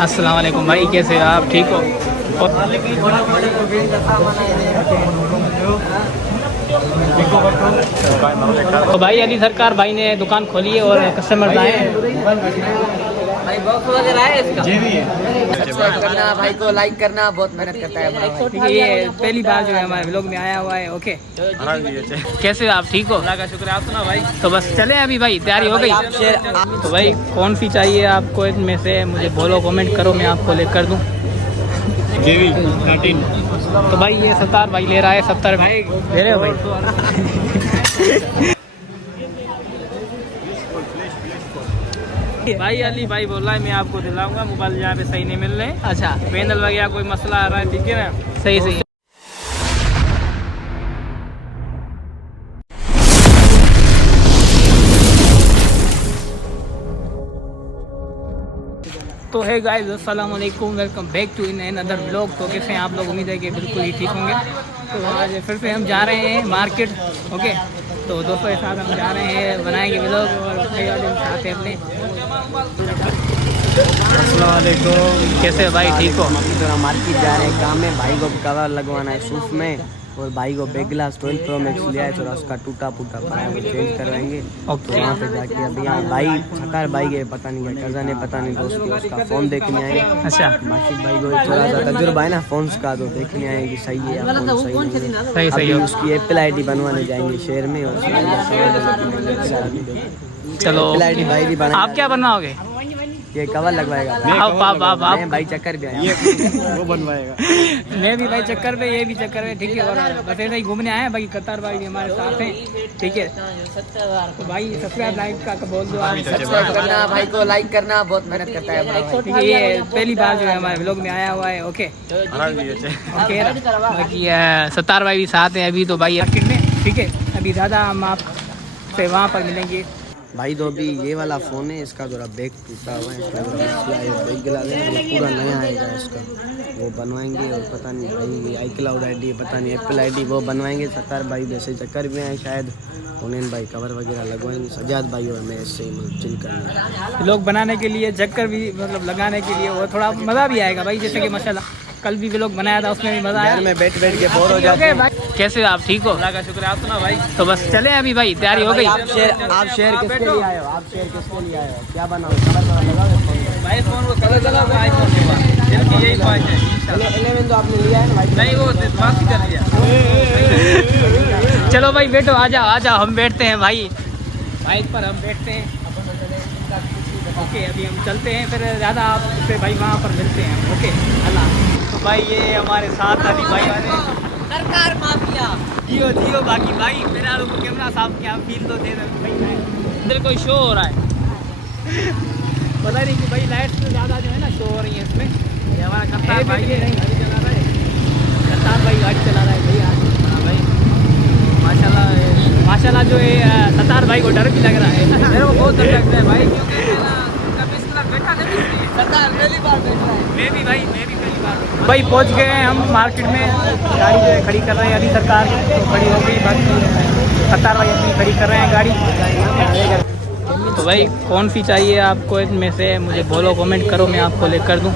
अस्सलाम वालेकुम भाई, कैसे हो आप? ठीक हो? तो भाई अली सरकार भाई ने दुकान खोली है और कस्टमर आए हैं। भाई बॉक्स वगैरह है इसका? जी भी है। सब्सक्राइब करना, भाई को लाइक करना, बहुत मेहनत करता है बड़ा भाई। ये पहली बार जो है हमारे व्लॉग में आया हुआ है। ओके, कैसे हो आप? ठीक हो? अल्लाह का शुक्र है। आप सुना भाई? तो बस चले अभी भाई, तैयारी हो गई? तो भाई कौन सी चाहिए आपको इनमें से? मुझे बोलो, कमेंट करो, मैं आपको लेकर दूँ। जेवी 13। तो भाई ये 70 भाई ले रहा है। 70 भाई ले रहे हो भाई? भाई अली भाई बोल रहा है मैं आपको दिलाऊंगा, मोबाइल यहाँ पे सही नहीं मिल रहे। अच्छा, पैनल वगैरह कोई मसला आ रहा है, ठीक है ना? सही सही। तो है गाइस, अस्सलाम वालेकुम, welcome back to in another vlog. तो कैसे हैं आप लोग? उम्मीद है कि बिल्कुल ही ठीक होंगे। तो आज फिर से हम जा रहे हैं मार्केट। ओके, तो दोस्तों के साथ हम जा रहे हैं, बनाएंगे व्लॉग और भाई वाले साथ हैं अपने। अस्सलाम वालेकुम, कैसे हो भाई? ठीक हो? मार्केट जा रहे हैं, काम में भाई को कवर लगवाना है सूफ में, और भाई को बैक ग्लास 12 प्रो मैक्स लिया है, थोड़ा उसका टूटा फूटा पड़ा है, वो चेंज करवाएंगे। ओके। तो वहाँ पे जाके अभी यहाँ भाई छकार भाई के पता नहीं क्या कज़न है, पता नहीं दोस्त है, उसका फ़ोन देखने आए। अच्छा, माशिद भाई को थोड़ा सा तजुर्बा है ना फ़ोन्स का, तो देखने आए कि सही है या फ़ोन सही नहीं है। सही सही अभी हो। उसकी एप्पल आईडी बनवाने जाएंगे शहर में, और चलो, एप्पल आईडी भाई भी बना। आप क्या बनवाओगे? ये कवर लगवाएगा आप भाई, चक्कर भी आए वो बनवाएगा। मैं भी भाई चक्कर पे, ये भी चक्कर में, ठीक है। और बस ऐसे ही घूमने आए हैं भाई, कतार भाई भी हमारे साथ हैं, ठीक है। तो भाई सब्सक्राइब लाइक का बोल दो आप। सब्सक्राइब करना, भाई को लाइक करना, बहुत मेहनत करता है बड़ा भाई। ठीक है, ये पहली बार जो है हमारे व्लॉग में आया हुआ है। ओके ओके, बाकी 70 भाई भी साथ हैं अभी तो भाई मार्केट में, ठीक है। अभी ज़्यादा हम आपसे वहाँ पर मिलेंगे भाई। तो अभी ये वाला फ़ोन है, इसका थोड़ा बैक टूटा हुआ है, इसका बैक गिला देंगे, पूरा नया आएगा इसका, वो बनवाएंगे। और पता नहीं भाई आई क्लाउड आईडी, पता नहीं एप्पल आईडी, वो बनवाएंगे। 70 भाई वैसे चक्कर में आए शायद, उन्हें भाई कवर वगैरह लगवाएंगे। सजाद भाई और मैं ऐसे ही चिल करना, लोग बनाने के लिए, चक्कर भी मतलब लगाने के लिए, वो थोड़ा मज़ा भी आएगा भाई। जैसे कि माशाल्लाह कल भी व्लॉग बनाया था, उसमें भी मज़ा आया। में बैठ के बोर हो जाते हैं। कैसे हो आप? ठीक हो? अल्लाह का शुक्र है। आप सुना भाई? तो बस चले अभी भाई, तैयारी हो गई? आप शेयर किसके लिए आए हो? आप शेयर किसके लिए आए हो? क्या बनाओ? कलर लगाओ भाई फोन को कलर लगा हुआ आईफोन के, दिल की यही ख्वाहिश है इंशाल्लाह। 11 तो आपने लिया है ना भाई? नहीं, वो माफ कर दिया। चलो भाई बैठो, आ जाओ, हम बैठते हैं भाई, बाइक पर हम बैठते हैं। ओके, अभी हम चलते हैं, फिर ज़्यादा आपसे भाई वहाँ पर मिलते हैं। ओके, अल्लाह। तो भाई ये हमारे साथ अली भाई वाले सरकार माफिया जियो बाकी भाई मेरा कैमरा साफ किया, फील तो दे भाई। अंदर कोई शो हो रहा है, पता नहीं कि भाई लाइट से ज़्यादा जो है ना शो हो रही है इसमें। ये हमारा कप्तान भाई है, गाड़ी चला रहा है, कप्तान भाई गाड़ी चला रहा है भाई आज। हाँ भाई माशाल्लाह जो है 70 भाई को डर भी लग रहा है। मेरे को बहुत डर लग रहा है भाई, क्योंकि कभी इस तरह बैठा नहीं, सरदार पहली बार बैठ रहा है। मैं भी पहली बार भाई पहुंच गए हैं हम मार्केट में। गाड़ी जो है खड़ी कर रहे हैं अभी, सरकार तो खड़ी हो गई, बाकी 70 भाई अपनी खड़ी कर रहे हैं गाड़ी। तो भाई कौन सी चाहिए आपको इनमें से? मुझे बोलो, कमेंट करो, मैं आपको लेकर दूँ।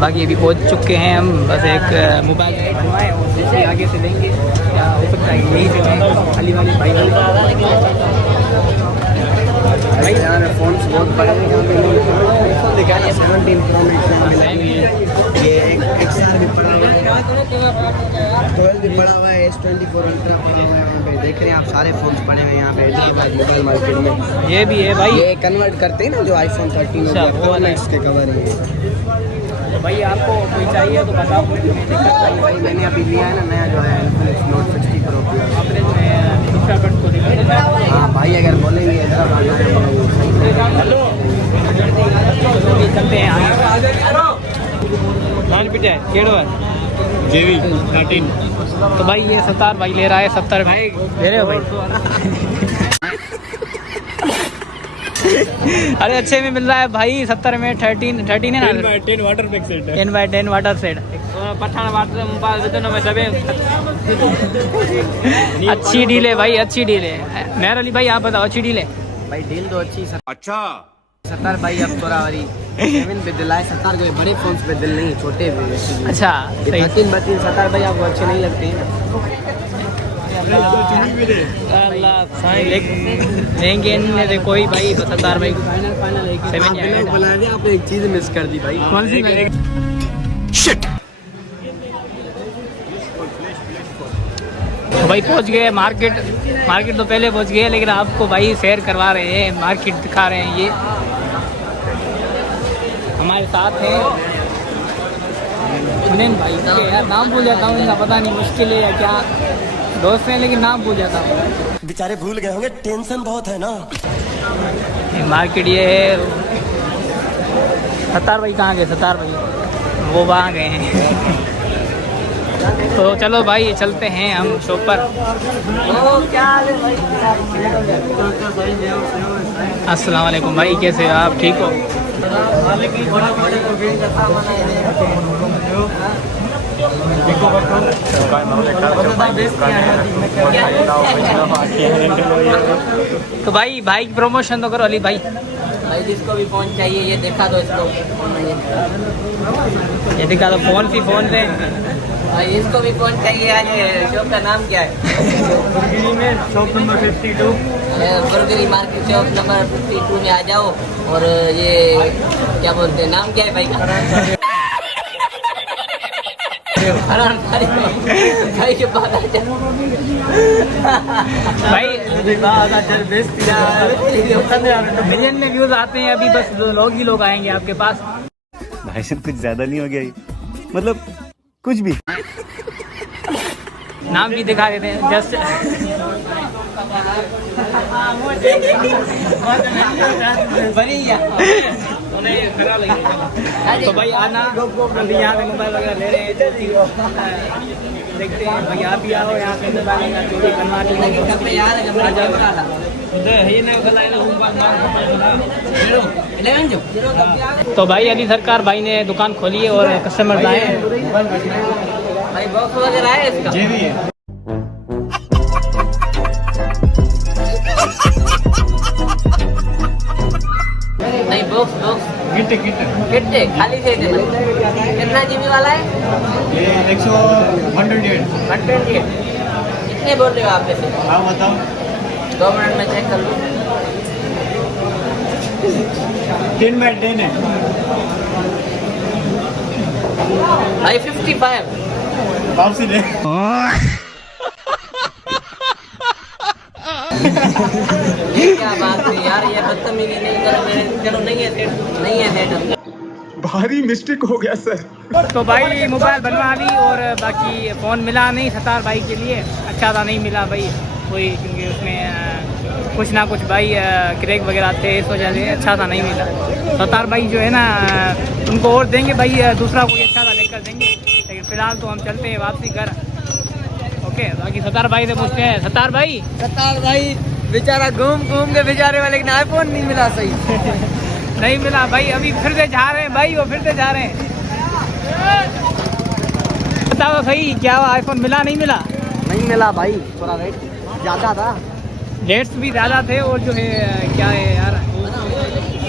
बाकी अभी पहुंच चुके हैं हम, बस एक मोबाइल घुमाएँ और जैसे आगे से लेंगे, क्या हो सकता है यही से लेंगे। अली वाले भाई भाई यहाँ पे फ़ोन बहुत बड़े हैं, यहाँ पे आईफोन दिखा है 17 प्रो मैक्स, ये XR भी पड़ा हुआ है, 12 भी पड़ा हुआ है, S24 अल्ट्रा पड़ा हुआ है। यहाँ पे देख रहे हैं आप, सारे फ़ोन्स पड़े हुए हैं यहाँ पे मोबाइल मार्केट में। ये भी है भाई, ये कन्वर्ट करते हैं ना जो iPhone 13 वो वाला, इसके कवर है। तो भाई आपको कोई चाहिए तो बताओ, भाई मैंने अभी लिया है ना नया जो है Note 60 Pro, आपने जो है दूसरा कट को देखा। हाँ भाई अगर बोलेंगे इधर चलते हैं आगे। जेवी 13। तो भाई ये 70 भाई ले रहा है। 70 भाई ले रहे हो भाई? अरे अच्छे में मिल रहा है भाई, 70 में 13 है ना, 10x10 वाटर पैक सेट है। 10x10 water set. Pathan water mobile विदुन में दबे अच्छी डील है भाई, अच्छी डील है। मेहर अली भाई आप बताओ, अच्छी डील है भाई डील तो अच्छी। अच्छा 70 भाई अब थोड़ा वाली 7 पे दिल आए। 70 के बड़े फोन पे दिल नहीं, छोटे पे। अच्छा सही। 13 70 भाई आपको अच्छे नहीं लगते हैं? लेंगे इनमें से कोई भाई 70 भाई फाइनल बना दिया आपने। एक चीज मिस कर दी भाई। कौन सी भाई? तो भाई पहुंच गए मार्केट। मार्केट तो पहले पहुंच गए, लेकिन आपको भाई शेयर करवा रहे हैं, मार्केट दिखा रहे हैं। ये हमारे साथ हैं हुनैन भाई। यार नाम भूल जाता हूँ इनका, पता नहीं मुश्किल है या क्या। दोस्त हैं लेकिन नाम भूल जाता हूँ। बेचारे भूल गए होंगे, टेंशन बहुत है ना। ये मार्केट ये है। 70 भाई कहाँ गए? 70 भाई वो वहाँ गए हैं। तो चलो भाई चलते हैं हम शॉप पर। अस्सलाम वालेकुम भाई, कैसे हो आप? ठीक हो? तो भाई की प्रमोशन तो करो अली भाई। भाई जिसको भी फोन चाहिए ये दिखा दो इसको। ये दिखा दो फोन सी फोन से। भाई इसको भी फोन चाहिए। आज शॉप का नाम क्या है? शॉप नंबर 52 बुर्गरी मार्केट शॉप नंबर 52 में आ जाओ। और ये क्या बोलते हैं, नाम क्या है भाई का? भाई के बाद मिलियन में व्यूज आते हैं अभी, बस लोग ही लोग आएंगे आपके पास। भाई साहब कुछ ज्यादा नहीं हो गया ये? मतलब कुछ भी। नाम भी दिखा देते हैं जस्ट। तो भाई आना, अभी यहाँ पे मोबाइल वगैरह ले रहे हैं। देखते हैं भाई, आप भी आओ यहाँ पे मोबाइल का चोरी बनवा तो भाई अली सरकार भाई ने दुकान खोली है और कस्टमर आए हैं। भाई बॉक्स वगैरह है इसका? ये भी है। नहीं बॉक्स गिट्टे कितने खाली से कितना जीबी वाला है? ये 128। कितने बोल रहे हो आप वैसे? हाँ बताओ। 2 मिनट में चेक कर लूँ। 10/10 है भाई 55। वापसी ले। क्या बात है यार, ये बदतमीजी नहीं करो मेरे। चलो नहीं है सेट। भारी मिस्टेक हो गया सर। तो भाई मोबाइल बनवा ली और बाकी फ़ोन मिला नहीं 70 भाई के लिए। अच्छा था नहीं मिला भाई कोई, क्योंकि उसमें कुछ ना कुछ भाई क्रैक वगैरह थे, इस वजह से अच्छा था नहीं मिला। 70 भाई जो है ना उनको और देंगे भाई, दूसरा कोई अच्छा था लेकर देंगे। लेकिन फ़िलहाल तो हम चलते हैं वापसी घर। ओके, बाकी 70 भाई से पूछते हैं। 70 भाई बेचारा घूम के बेचारे वाले लेकिन आईफोन नहीं मिला सही। नहीं मिला भाई, अभी फिर से जा रहे हैं भाई, वो फिर से जा रहे हैं। बताओ सही क्या हुआ, आईफोन मिला नहीं मिला? नहीं मिला भाई, थोड़ा रेट ज़्यादा था। रेट्स भी ज़्यादा थे और जो है क्या है यार,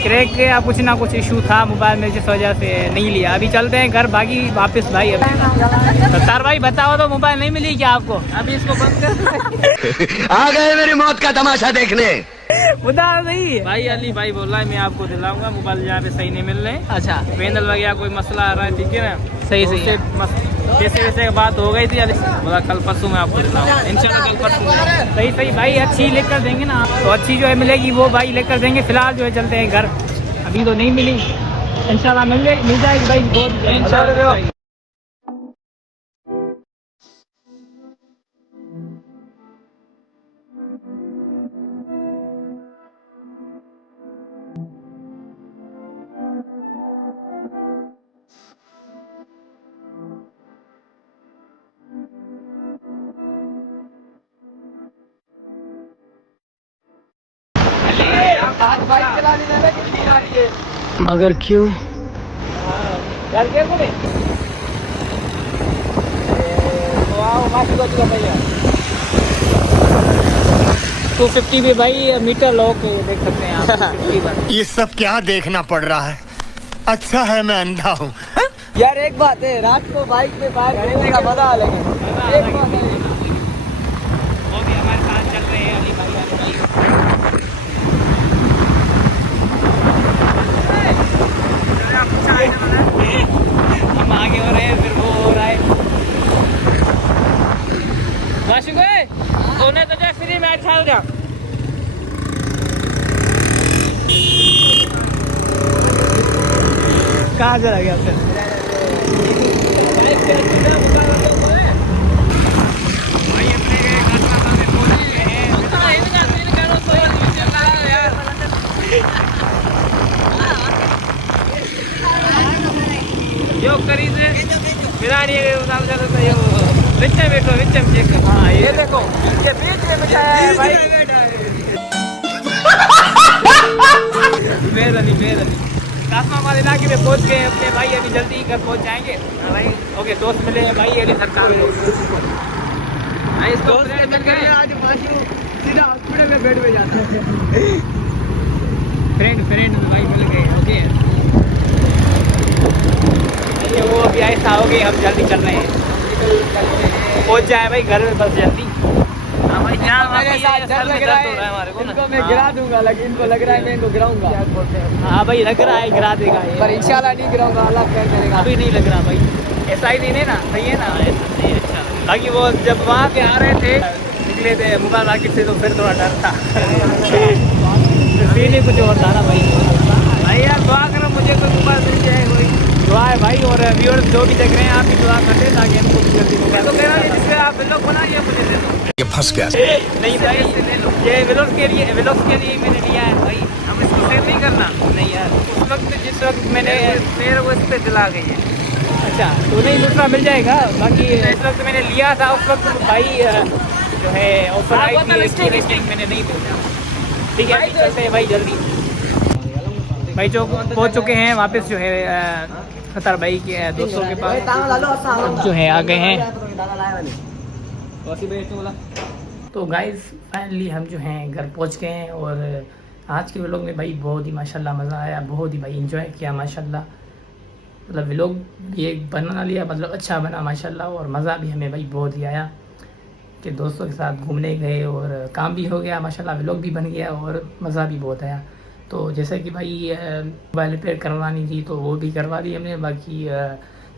क्रैक या कुछ ना कुछ इशू था मोबाइल में, जिस वजह से नहीं लिया। अभी चलते हैं घर बाकी वापस भाई। अभी 70 भाई बताओ तो मोबाइल नहीं मिली क्या आपको? अभी इसको बंद कर। आ गए मेरी मौत का तमाशा देखने। बता सही भाई अली भाई बोल रहा है मैं आपको दिलाऊंगा मोबाइल, यहाँ पे सही नहीं मिल रहे। अच्छा पैनल वगैरह कोई मसला आ रहा है, ठीक है ना? सही सही है। कैसे वैसे बात हो गई थी अली, बोला कल परसों में आपको दिलाऊंगा इंशाल्लाह। कल परसों सही सही भाई, अच्छी लेकर देंगे ना तो अच्छी जो है मिलेगी वो भाई लेकर देंगे। फिलहाल जो है चलते हैं घर, अभी तो नहीं मिली, इंशाल्लाह मिल जाएगी भाई बहुत इंशाल्लाह। मगर क्यों? यार क्या बोले? भैया 250 भी भाई मीटर लो के देख सकते हैं आप 250 पर। ये सब क्या देखना पड़ रहा है? अच्छा है मैं अंधा हूँ। यार एक बात है, रात को बाइक में बाहर घूमने का मजा अलग है। एक बात है, वो भी हमारे साथ चल रहे हैं अली भाई। हम आगे हो रहे हैं फिर वो हो रहा है। वाशिक सोने तो जा फ्री में अच्छा हो जा। कहाँ चला गया फिर? भाई अपने यो करी से बिरानी विच बैठो विच में चेक कर। हाँ ये देखो ये बीच में बिठाया है भाई। मेहरबानी कासमाबाद इलाके में पहुंच गए अपने भाई, अभी जल्दी ही घर पहुंच जाएंगे। हाँ भाई ओके, दोस्त मिले हैं भाई अली सरकार को। हाँ इसको फ्रेंड मिल गए आज सीधा हॉस्पिटल में बेड में जाता है। फ्रेंड में भाई मिल गए। ओके वो अभी ऐसा हो गई, हम जल्दी चल रहे हैं, पहुंच जाए भाई घर में बस जल्दी। हाँ भाई इनको मैं गिरा दूंगा, लेकिन इनको लग रहा है मैं इनको गिराऊंगा। हाँ भाई लग रहा है गिरा देगा ये, पर इंशाल्लाह नहीं गिराऊंगा, अल्लाह खैर करेगा। अभी नहीं लग रहा भाई, ऐसा ही नहीं है ना, सही है ना, ऐसा नहीं है। अच्छा बाकी वो जब वहाँ से आ रहे थे निकले थे मुगल मार्केट से, तो फिर थोड़ा डर था। फिर नहीं कुछ और था ना भाई यार दुआ करो मुझे कोई मोबाइल मिल जाए, कोई दुआ है भाई। और व्यूअर्स जो भी देख रहे हैं आप भी दुआ करते ताकि हमको भी जल्दी मोबाइल तो कह रहा है जिससे आप व्लॉग बनाइए मुझे दे दो। ये फंस गया। नहीं भाई ये व्लॉग के लिए मैंने लिया है भाई, हम इसको सेव नहीं करना। नहीं यार उस वक्त जिस वक्त मैंने मेरे को इस पर दिला गई है। अच्छा तो नहीं दूसरा मिल जाएगा। बाकी इस वक्त मैंने लिया था उस वक्त भाई जो है ऑफर आई थी, रेटिंग मैंने नहीं भेजा। ठीक है चलते हैं भाई जल्दी। भाई जो पहुँच चुके हैं वापस जो है खतर भाई के दोस्तों के पास जो है आ गए हैं। तो गाइस फाइनली हम जो हैं घर पहुंच गए हैं। और आज के व्लॉग में भाई बहुत ही माशाल्लाह मज़ा आया, बहुत ही भाई एंजॉय किया माशाल्लाह। मतलब व्लॉग भी एक बना लिया, मतलब अच्छा बना माशाल्लाह। और मज़ा भी हमें भाई बहुत ही आया कि दोस्तों के साथ घूमने गए और काम भी हो गया माशाल्लाह, व्लॉग भी बन गया और मज़ा भी बहुत आया। तो जैसे कि भाई मोबाइल रिपेयर करवानी थी तो वो भी करवा दी हमने। बाकी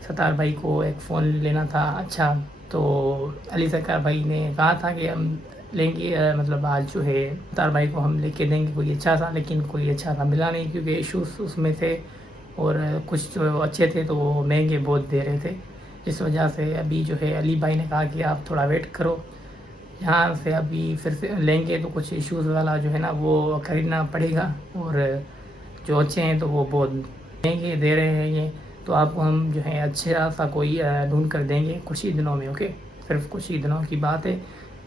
सतार भाई को एक फ़ोन लेना था अच्छा, तो अली सरकार भाई ने कहा था कि हम लेंगे, मतलब आज जो है सतार भाई को हम लेके देंगे कोई अच्छा सा, लेकिन कोई अच्छा सा मिला नहीं क्योंकि इशूज़ उसमें थे और कुछ जो अच्छे थे तो वो महंगे बहुत दे रहे थे। इस वजह से अभी जो है अली भाई ने कहा कि आप थोड़ा वेट करो, यहाँ से अभी फिर से लेंगे तो कुछ इश्यूज़ वाला जो है ना वो ख़रीदना पड़ेगा। और जो अच्छे हैं तो वो बहुत महंगे दे रहे हैं ये, तो आपको हम जो है अच्छा सा कोई ढूंढ कर देंगे कुछ ही दिनों में। ओके सिर्फ कुछ ही दिनों की बात है,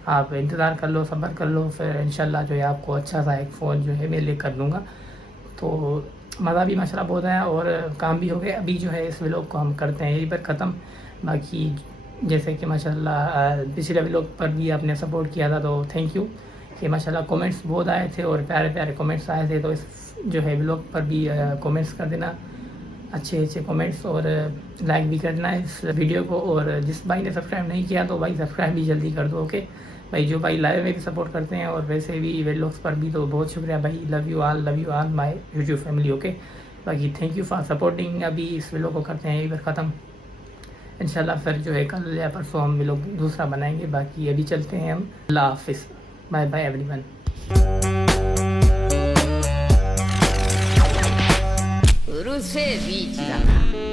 आप इंतज़ार कर लो, सब्र कर लो, फिर इंशाल्लाह जो है आपको अच्छा सा एक फ़ोन जो है मैं ले कर दूँगा। तो मज़ा भी माशाल्लाह बहुत आया और काम भी हो गया। अभी जो है इस व्लॉग को हम करते हैं यहीं पर ख़त्म। बाकी जैसे कि माशाल्लाह पिछले व्लॉग पर भी आपने सपोर्ट किया था तो थैंक यू कि माशाल्लाह कमेंट्स बहुत आए थे और प्यारे प्यारे कमेंट्स आए थे। तो इस जो है व्लॉग पर भी कमेंट्स कर देना, अच्छे कमेंट्स, और लाइक भी करना है इस वीडियो को। और जिस भाई ने सब्सक्राइब नहीं किया तो भाई सब्सक्राइब भी जल्दी कर दो। ओके भाई जो भाई लाइव में भी सपोर्ट करते हैं और वैसे भी व्लॉग्स पर भी, तो बहुत शुक्रिया भाई। Love you all my YouTube family. Okay बाकी थैंक यू फॉर सपोर्टिंग। अभी इस व्लॉग को करते हैं यहीं पर ख़त्म, इंशाल्लाह फिर जो है कल या परसों हम व्लॉग दूसरा बनाएंगे। बाकी अभी चलते हैं हम, अल्लाह हाफिज़, बाय बाय एवरीवन।うるせえビーチだな。